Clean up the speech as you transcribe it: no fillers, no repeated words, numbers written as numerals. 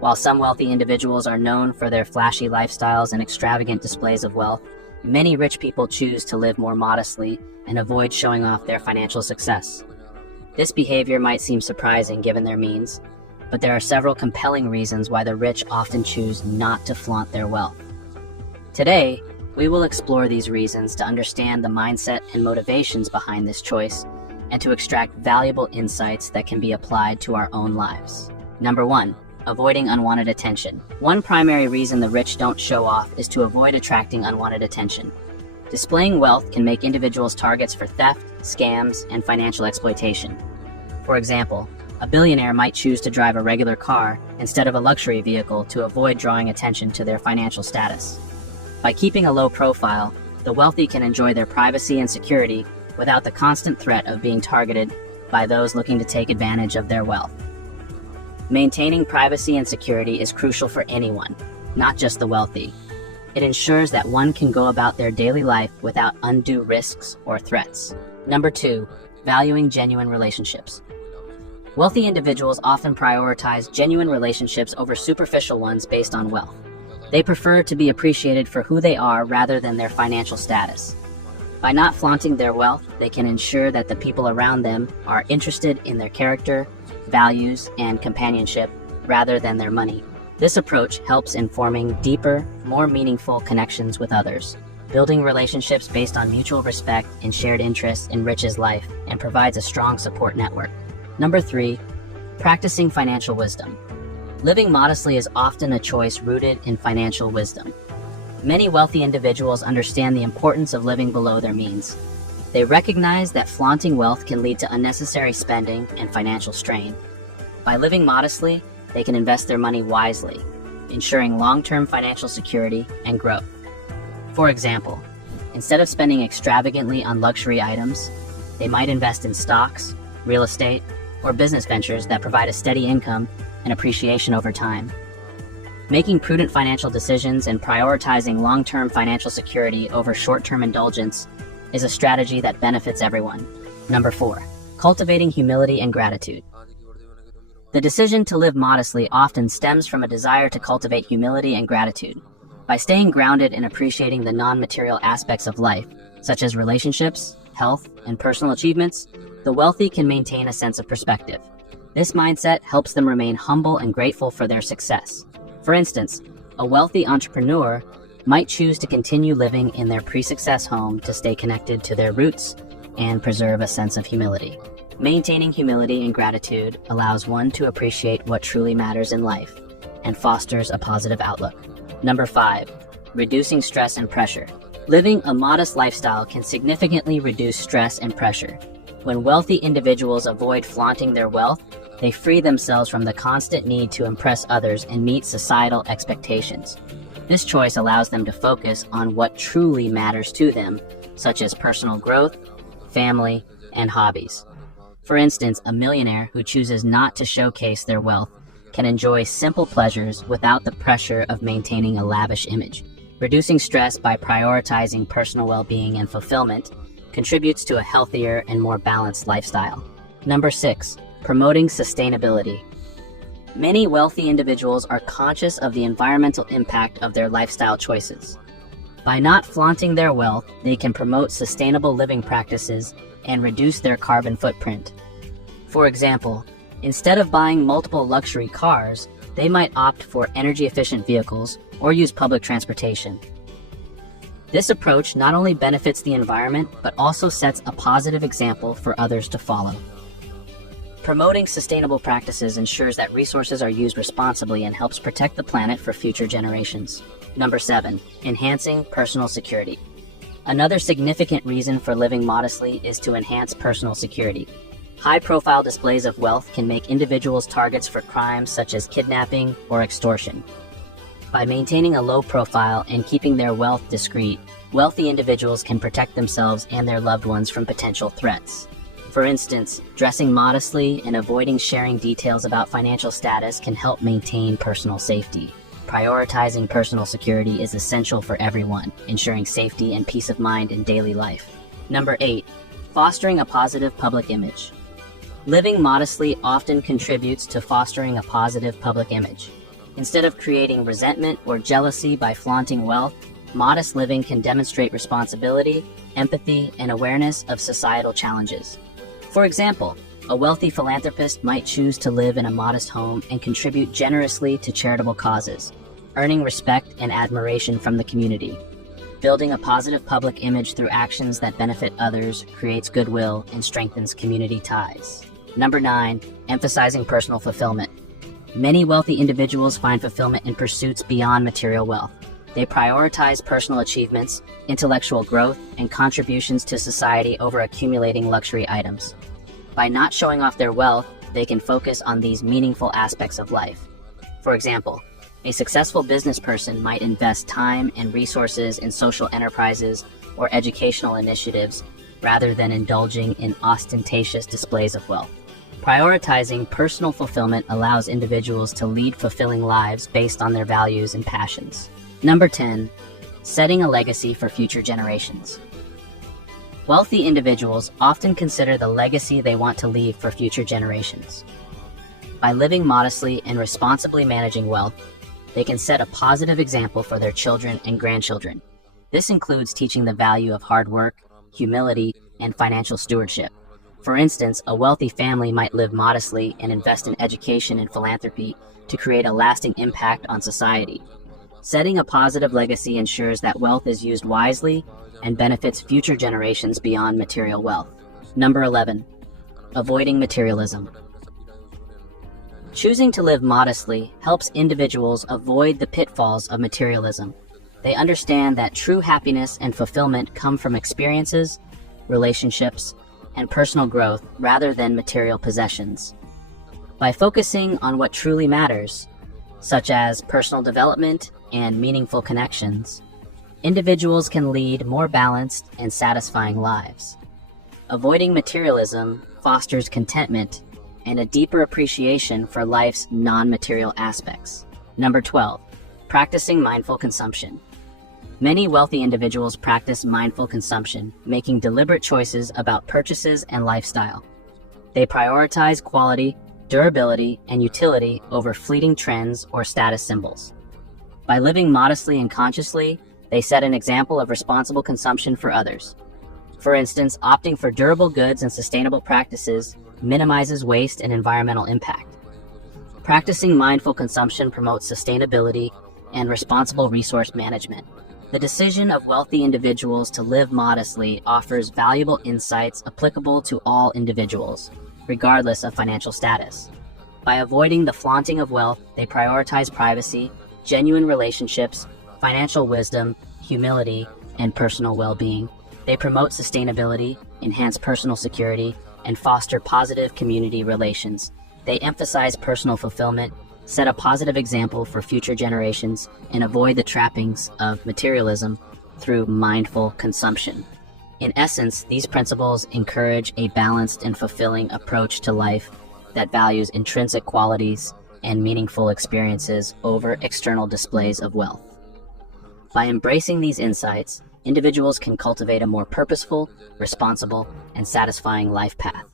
While some wealthy individuals are known for their flashy lifestyles and extravagant displays of wealth, many rich people choose to live more modestly and avoid showing off their financial success. This behavior might seem surprising given their means, but there are several compelling reasons why the rich often choose not to flaunt their wealth. Today, we will explore these reasons to understand the mindset and motivations behind this choice and to extract valuable insights that can be applied to our own lives. Number 1. Avoiding unwanted attention. One primary reason the rich don't show off is to avoid attracting unwanted attention. Displaying wealth can make individuals targets for theft, scams, and financial exploitation. For example, a billionaire might choose to drive a regular car instead of a luxury vehicle to avoid drawing attention to their financial status. By keeping a low profile, the wealthy can enjoy their privacy and security without the constant threat of being targeted by those looking to take advantage of their wealth. Maintaining privacy and security is crucial for anyone, not just the wealthy. It ensures that one can go about their daily life without undue risks or threats. Number 2, valuing genuine relationships. Wealthy individuals often prioritize genuine relationships over superficial ones based on wealth. They prefer to be appreciated for who they are rather than their financial status. By not flaunting their wealth, they can ensure that the people around them are interested in their character, values, and companionship rather than their money. This approach helps in forming deeper, more meaningful connections with others. Building relationships based on mutual respect and shared interests enriches life and provides a strong support network. Number 3, practicing financial wisdom. Living modestly is often a choice rooted in financial wisdom. Many wealthy individuals understand the importance of living below their means. They recognize that flaunting wealth can lead to unnecessary spending and financial strain. By living modestly, they can invest their money wisely, ensuring long-term financial security and growth. For example, instead of spending extravagantly on luxury items, they might invest in stocks, real estate, or business ventures that provide a steady income and appreciation over time. Making prudent financial decisions and prioritizing long-term financial security over short-term indulgence is a strategy that benefits everyone. Number 4, cultivating humility and gratitude. The decision to live modestly often stems from a desire to cultivate humility and gratitude. By staying grounded in appreciating the non-material aspects of life, such as relationships, health, and personal achievements, the wealthy can maintain a sense of perspective. This mindset helps them remain humble and grateful for their success. For instance, a wealthy entrepreneur might choose to continue living in their pre-success home to stay connected to their roots and preserve a sense of humility. Maintaining humility and gratitude allows one to appreciate what truly matters in life and fosters a positive outlook. Number 5, reducing stress and pressure. Living a modest lifestyle can significantly reduce stress and pressure. When wealthy individuals avoid flaunting their wealth, they free themselves from the constant need to impress others and meet societal expectations. This choice allows them to focus on what truly matters to them, such as personal growth, family, and hobbies. For instance, a millionaire who chooses not to showcase their wealth can enjoy simple pleasures without the pressure of maintaining a lavish image. Reducing stress by prioritizing personal well-being and fulfillment contributes to a healthier and more balanced lifestyle. Number 6, promoting sustainability. Many wealthy individuals are conscious of the environmental impact of their lifestyle choices. By not flaunting their wealth, they can promote sustainable living practices and reduce their carbon footprint. For example, instead of buying multiple luxury cars, they might opt for energy-efficient vehicles or use public transportation. This approach not only benefits the environment, but also sets a positive example for others to follow. Promoting sustainable practices ensures that resources are used responsibly and helps protect the planet for future generations. Number 7, enhancing personal security. Another significant reason for living modestly is to enhance personal security. High-profile displays of wealth can make individuals targets for crimes such as kidnapping or extortion. By maintaining a low profile and keeping their wealth discreet, wealthy individuals can protect themselves and their loved ones from potential threats. For instance, dressing modestly and avoiding sharing details about financial status can help maintain personal safety. Prioritizing personal security is essential for everyone, ensuring safety and peace of mind in daily life. Number 8, fostering a positive public image. Living modestly often contributes to fostering a positive public image. Instead of creating resentment or jealousy by flaunting wealth, modest living can demonstrate responsibility, empathy, and awareness of societal challenges. For example, a wealthy philanthropist might choose to live in a modest home and contribute generously to charitable causes, earning respect and admiration from the community. Building a positive public image through actions that benefit others creates goodwill and strengthens community ties. Number 9, emphasizing personal fulfillment. Many wealthy individuals find fulfillment in pursuits beyond material wealth. They prioritize personal achievements, intellectual growth, and contributions to society over accumulating luxury items. By not showing off their wealth, they can focus on these meaningful aspects of life. For example, a successful business person might invest time and resources in social enterprises or educational initiatives rather than indulging in ostentatious displays of wealth. Prioritizing personal fulfillment allows individuals to lead fulfilling lives based on their values and passions. Number 10, setting a legacy for future generations. Wealthy individuals often consider the legacy they want to leave for future generations. By living modestly and responsibly managing wealth, they can set a positive example for their children and grandchildren. This includes teaching the value of hard work, humility, and financial stewardship. For instance, a wealthy family might live modestly and invest in education and philanthropy to create a lasting impact on society. Setting a positive legacy ensures that wealth is used wisely and benefits future generations beyond material wealth. Number 11, avoiding materialism. Choosing to live modestly helps individuals avoid the pitfalls of materialism. They understand that true happiness and fulfillment come from experiences, relationships, and personal growth rather than material possessions. By focusing on what truly matters, such as personal development and meaningful connections, individuals can lead more balanced and satisfying lives. Avoiding materialism fosters contentment and a deeper appreciation for life's non-material aspects. Number 12, practicing mindful consumption. Many wealthy individuals practice mindful consumption, making deliberate choices about purchases and lifestyle. They prioritize quality, durability, and utility over fleeting trends or status symbols. By living modestly and consciously, they set an example of responsible consumption for others. For instance, opting for durable goods and sustainable practices minimizes waste and environmental impact. Practicing mindful consumption promotes sustainability and responsible resource management. The decision of wealthy individuals to live modestly offers valuable insights applicable to all individuals, regardless of financial status. By avoiding the flaunting of wealth, they prioritize privacy, genuine relationships, financial wisdom, humility, and personal well-being. They promote sustainability, enhance personal security, and foster positive community relations. They emphasize personal fulfillment, set a positive example for future generations, and avoid the trappings of materialism through mindful consumption. In essence, these principles encourage a balanced and fulfilling approach to life that values intrinsic qualities and meaningful experiences over external displays of wealth. By embracing these insights, individuals can cultivate a more purposeful, responsible, and satisfying life path.